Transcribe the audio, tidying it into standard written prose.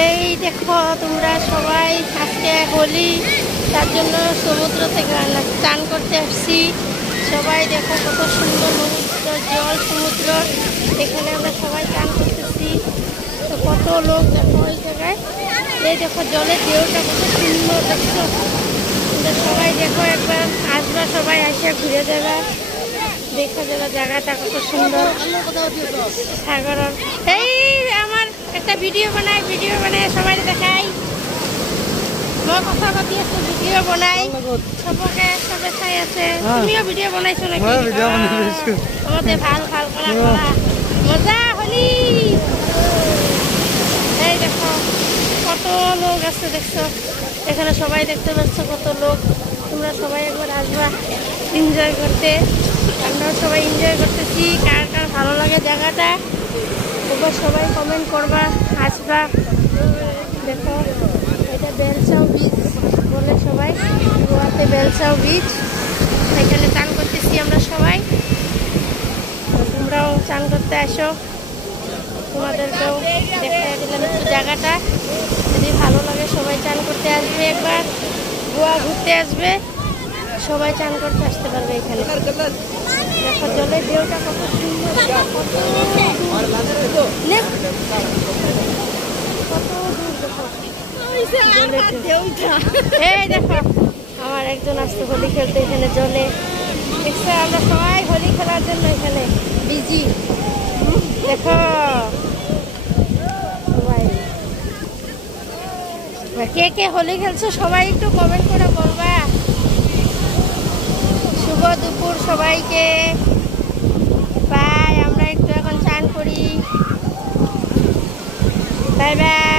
এই দেখো তোমরা সবাই আজকে হোলি, তার জন্য সমুদ্র থেকে চান করতে আসছি। সবাই দেখো কত সুন্দর সমুদ্র জল, সমুদ্র, এখানে আমরা সবাই চান করতেছি। তো কত লোক দেখো ওই জায়গায়, এই দেখো জলের ঢেউটা কত সুন্দর দেখছো। সবাই দেখো একবার আসবা, সবাই এসে ঘুরে যাবে, দেখা যাবে জায়গাটা কত সুন্দর। সাগর এই আমার একটা ভিডিও বানায় সবাই দেখাই, কথা পাতি আছে, ভিডিও বনাই সবকে সবে চাই আছে। তুমিও ভিডিও বনাইছো নাকি? আমাদের ভাল ভাল করা মজা হলি। এই দেখো কত লোক আছে দেখছো, এখানে সবাই দেখতে পাচ্ছ কত লোক। তোমরা সবাই একবার আসবা এনজয় করতে, আমরাও সবাই এনজয় করতেছি। কার কার ভালো লাগে জায়গাটা একবার সবাই কমেন্ট করবা, আসবা। দেখো এটা বেলসাও বিচ বলে সবাই, গোয়াতে বেলসাও বিচ, এখানে চান করতেছি আমরা সবাই। তোমরাও চান করতে আসো, তোমাদেরকেও দেখা দিলাম একটু জায়গাটা। যদি ভালো লাগে সবাই চান করতে আসবে, একবার গোয়া ঘুরতে আসবে, সবাই চান করতে আসতে পারবে এখানে। দেখো জলের ঢেউটা কত সুন্দর, এই দেখো আমার একজন আসছে হোলি খেলতে এখানে জলে। দেখছো আমরা সবাই হোলি খেলার জন্য এখানে বিজি। দেখো সবাই কে কে হোলি খেলছো সবাই একটু কমেন্ট করে বলবা। শুভ দুপুর সবাইকে, বাই। আমরা একটু এখন চান করি, বাই বাই।